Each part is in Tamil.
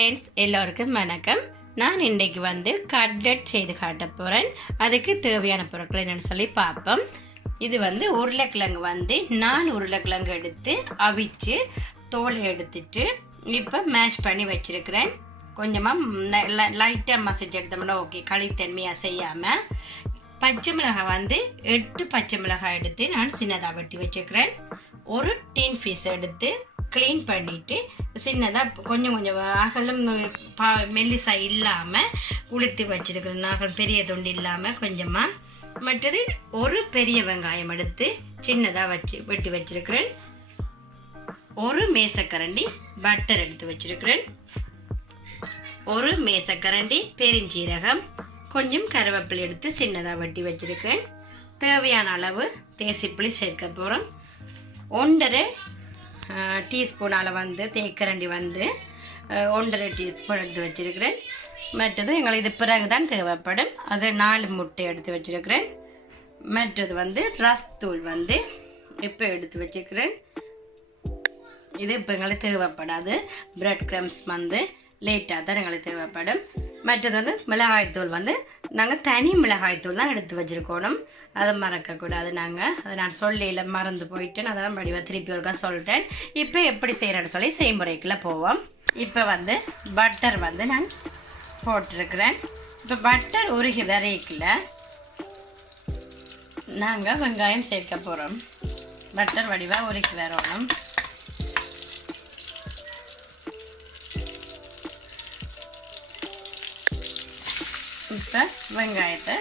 ஃப்ரெண்ட்ஸ் எல்லோருக்கும் வணக்கம். நான் இன்றைக்கு கட்லெட் செய்து காட்ட போகிறேன். அதுக்கு தேவையான பொருட்கள் என்னென்னு சொல்லி பார்ப்போம். இது உருளைக்கிழங்கு 4 உருளைக்கிழங்கு எடுத்து அவிச்சு தோலை எடுத்துட்டு இப்போ மேஷ் பண்ணி வச்சிருக்கிறேன். கொஞ்சமாக லைட்டாக மசிச்சு எடுத்தோம்னா ஓகே, களித்தன்மையாக செய்யாமல். பச்சை மிளகாய் 8 பச்சை மிளகாய் எடுத்து நான் சின்னதாக வெட்டி வச்சுக்கிறேன். ஒரு டீன் ஃபிஷ் எடுத்து க்ளீன் பண்ணிவிட்டு சின்னதாக கொஞ்சம் அகலும் மெல்லிசா இல்லாமல் உளுத்தி வச்சுருக்கிறேன். அகல் பெரிய தொண்டு இல்லாமல் கொஞ்சமாக. மற்றது ஒரு பெரிய வெங்காயம் எடுத்து சின்னதாக வெட்டி வச்சுருக்கிறேன். ஒரு மேசக்கரண்டி பட்டர் எடுத்து வச்சுருக்கிறேன். ஒரு மேசக்கரண்டி பெருஞ்சீரகம், கொஞ்சம் கருவேப்பிலை எடுத்து சின்னதாக வெட்டி வச்சுருக்கிறேன். தேவையான அளவு தேசிப்புளி சேர்க்க போகிறோம். 1.5 டீஸ்பூன் அளவு தேக்கரண்டி 1.5 டீஸ்பூன் எடுத்து வச்சிருக்கிறேன். மற்றது எங்களுக்கு இது பிறகு தான் தேவைப்படும். அது 4 முட்டை எடுத்து வச்சிருக்கிறேன். மற்றது ரஸ்தூள் இப்போ எடுத்து வச்சிருக்கிறேன். இது இப்போ எங்களுக்கு தேவைப்படாது. பிரெட் கிரம்ஸ் லேட்டாக தான் எங்களுக்கு தேவைப்படும். மற்றது மிளகாய்த்தூள் நாங்கள் தனி மிளகாய்த்தூள் தான் எடுத்து வச்சுருக்கணும். அதை மறக்கக்கூடாது. அதை நான் சொல்லியில் மறந்து போயிட்டேன். அதெல்லாம் படிவாக திருப்பி ஒருக்கா சொல்லிட்டேன். இப்போ எப்படி செய்கிறேன்னு சொல்லி செய்முறைக்குள்ளே போவோம். இப்போ பட்டர் நான் போட்டிருக்கிறேன். இப்போ பட்டர் உருகி வரைக்குள்ள நாங்கள் வெங்காயம் சேர்க்க போகிறோம். பட்டர் வடிவாக உருகி வரணும். இப்போ வெங்காயத்தை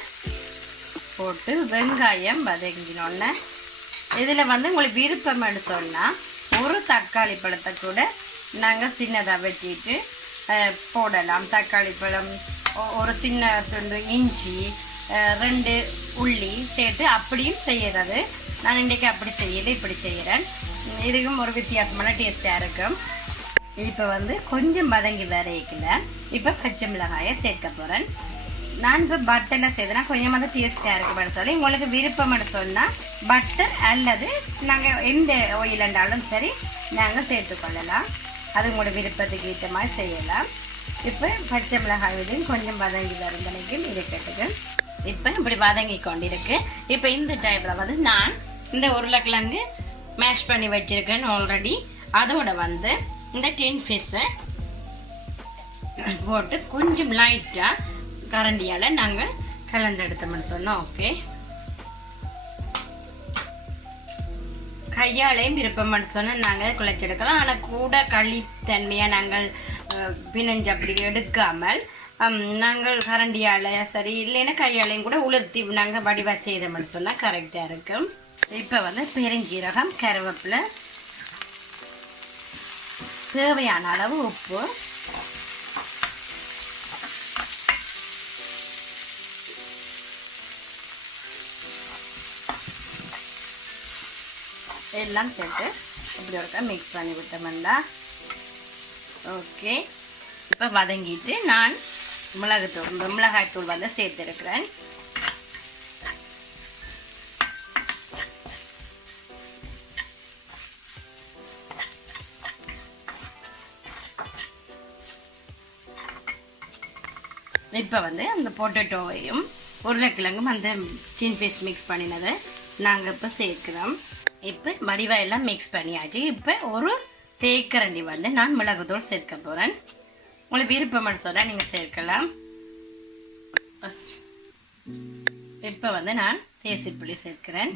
போட்டு வெங்காயம் வதங்கினோடனே இதில் உங்களுக்கு விருப்பம்னு சொன்னால் ஒரு தக்காளி பழத்தை கூட நாங்கள் சின்னதாக வெட்டிட்டு போடலாம். தக்காளி பழம், ஒரு சின்ன துண்டு இஞ்சி, 2 உள்ளி சேர்த்து அப்படியும் செய்கிறது. நான் இன்றைக்கி அப்படி செய்யலை, இப்படி செய்கிறேன். இதுக்கும் ஒரு வித்தியாசமான டேஸ்ட்டாக இருக்கும். இப்போ கொஞ்சம் வதங்கி வரைக்கல இப்போ பச்சை மிளகாயை சேர்க்க போகிறேன். நான் இப்போ பட்டரில் செய்தேன்னா கொஞ்சம் டேஸ்ட்டாக இருக்குன்னு சொல்லி உங்களுக்கு விருப்பம்னு சொன்னால் பட்டர் அல்லது நாங்கள் எந்த ஆயில் இருந்தாலும் சரி நாங்கள் சேர்த்துக்கொள்ளலாம். அது உங்களோட விருப்பத்துக்கு ஏற்ற மாதிரி செய்யலாம். இப்போ பச்சை மிளகாய் கொஞ்சம் வதங்கி வருந்தனைக்கும் இருக்கட்டுக்கு. இப்போ இப்படி வதங்கி கொண்டிருக்கு. இப்போ இந்த டைமில் நான் இந்த உருளைக்கிழங்கு மேஷ் பண்ணி வச்சுருக்கேன் ஆல்ரெடி. அதோட இந்த டின் ஃபிஷ்ஷை போட்டு கொஞ்சம் லைட்டாக கரண்டியால் நாங்கள் கலந்து எடுத்தோம்னு சொன்னோம். ஓகே, கையாலையும் விருப்பம்னு சொன்னால் நாங்கள் குழைச்செடுக்கலாம். ஆனால் கூட களித்தன்மையாக நாங்கள் பிணைஞ்சு அப்படி எடுக்காமல் நாங்கள் கரண்டியால் சரி இல்லைன்னா கையாலையும் கூட உளுர்த்தி நாங்கள் வடிவாக செய்தோம்னு சொன்னால் கரெக்டாக இருக்கும். இப்போ பெருஞ்சீரகம், கருவேப்பிலை, தேவையான அளவு உப்பு, எல்லாம் சேர்த்து அப்படி ஒருக்கா மிக்ஸ் பண்ணி விட்டோம்னா ஓகே. இப்போ வதங்கிட்டு நான் மிளகாய்த்தூள் சேர்த்துருக்கிறேன். இப்போ அந்த பொட்டேட்டோவையும் உருளைக்கிழங்கும் அந்த சின் பீஸ் மிக்ஸ் பண்ணினதை நாங்கள் இப்போ சேர்க்கிறோம். இப்போ வடிவாயெல்லாம் மிக்ஸ் பண்ணியாச்சு. இப்போ ஒரு தேக்கரண்டி நான் மிளகுத்தூள் சேர்க்க போகிறேன். உங்களுக்கு விருப்பம்னு சொன்னால் நீங்கள் சேர்க்கலாம். இப்போ நான் தேசிப்புளி சேர்க்கிறேன்.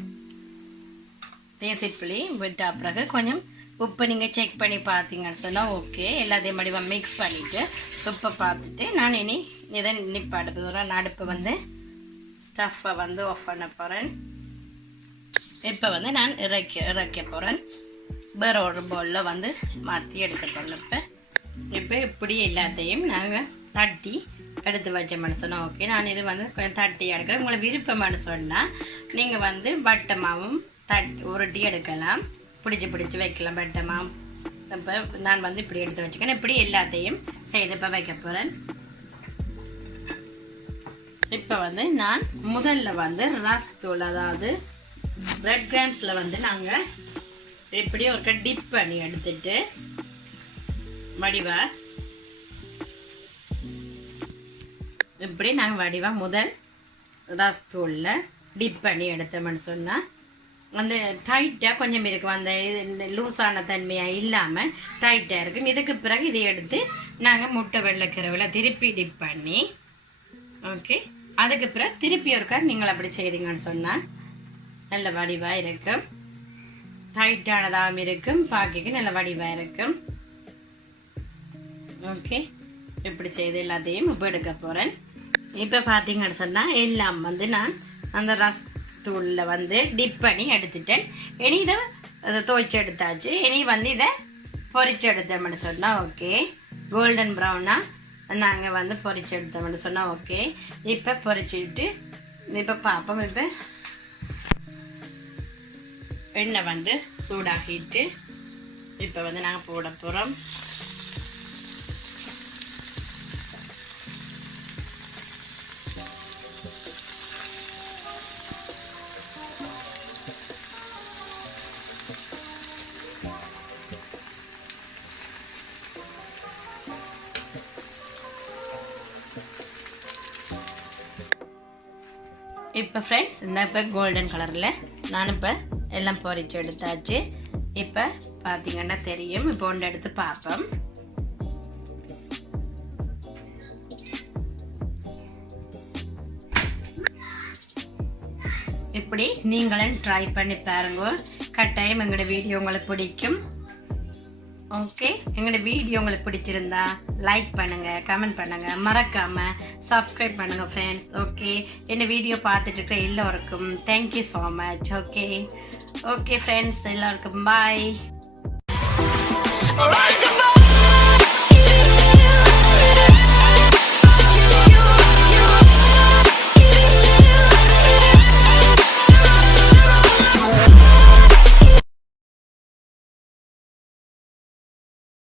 தேசிப்புளி விட்ட பிறகு கொஞ்சம் உப்பு நீங்கள் செக் பண்ணி பார்த்தீங்கன்னு சொன்னால் ஓகே. எல்லாத்தையும் வடிவாக மிக்ஸ் பண்ணிவிட்டு உப்பை பார்த்துட்டு நான் இனி இதை நிப்பாடுப்பு அடுப்பை ஸ்டஃப்பை ஆஃப் பண்ண போகிறேன். இப்போ நான் இறக்க போகிறேன். வேற ஒரு பவுலில் மாற்றி எடுக்க போகிறேன். இப்போ இப்படி எல்லாத்தையும் நாங்கள் தட்டி எடுத்து வச்சோம்னு சொன்னால் ஓகே. நான் இது கொஞ்சம் தட்டி எடுக்கிறேன். உங்களுக்கு விருப்பம்னு சொன்னால் நீங்கள் வட்டமாகவும் உருட்டி எடுக்கலாம். பிடிச்சி வைக்கலாம் வட்டமாக. இப்போ நான் இப்படி எடுத்து வச்சுக்கேன். இப்படி எல்லாத்தையும் செய்து இப்போ வைக்க போகிறேன். இப்போ நான் முதல்ல ரஸ்தூள், அதாவது பிரெட் கிராம்ஸில் நாங்கள் இப்படி ஒரு டிப் பண்ணி எடுத்துட்டு வடிவா இப்படி நாங்கள் வடிவாக முதல் ரசத்தூளில் டிப் பண்ணி எடுத்தோம்னு சொன்னால் அந்த டைட்டாக கொஞ்சம் இருக்கும், அந்த இது லூஸான தன்மையாக இல்லாமல் டைட்டாக இருக்கும். இதுக்கு பிறகு இதை எடுத்து நாங்கள் முட்டை வெள்ளைக்கருவில் திருப்பி டிப் பண்ணி ஓகே, அதுக்கு பிறகு திருப்பி ஒருக்கா நீங்கள் அப்படி செய்தீங்கன்னு சொன்னால் நல்ல வடிவாக இருக்கும், டைட்டானதாகவும் இருக்கும், பார்க்க நல்ல வடிவாக இருக்கும். ஓகே, இப்படி செய்து எல்லாத்தையும் இப்போ எடுக்க போகிறேன். இப்போ பார்த்தீங்கன்னு சொன்னால் எல்லாம் வந்து நான் அந்த ரசத்தூளில் வந்து டிப் பண்ணி எடுத்துட்டேன். இனி இதை துவைச்சி எடுத்தாச்சு. இனி வந்து இதை பொரிச்சு எடுத்தோம்னு சொன்னால் ஓகே, கோல்டன் ப்ரௌனாக நாங்கள் வந்து பொரிச்சு எடுத்தோம்னு சொன்னால் ஓகே. இப்போ பொரிச்சுட்டு இப்போ பார்ப்போம். இப்போ எண்ணெய் வந்து சூடாகிட்டு இப்போ வந்து நாங்கள் போட போகிறோம். இப்போ ஃப்ரெண்ட்ஸ் இந்த இப்போ கோல்டன் கலரில் நான் இப்போ எல்லாம் பொரிச்சு எடுத்தாச்சு. இப்போ பார்த்தீங்கன்னா தெரியும். இப்போ ஒன்று எடுத்து பார்ப்போம். இப்படி நீங்களும் ட்ரை பண்ணி பாருங்க. கட்டாயம் எங்களோட வீடியோ உங்களுக்கு பிடிக்கும். ஓகே, எங்களோட வீடியோ உங்களுக்கு பிடிச்சிருந்தா லைக் பண்ணுங்க, கமெண்ட் பண்ணுங்க, மறக்காம சப்ஸ்கிரைப் பண்ணுங்க ஃப்ரெண்ட்ஸ். ஓகே, என்ன வீடியோ பார்த்துட்டு இருக்கிற எல்லோருக்கும் thank you so much. Okay okay friends, எல்லாருக்கும் பாய்.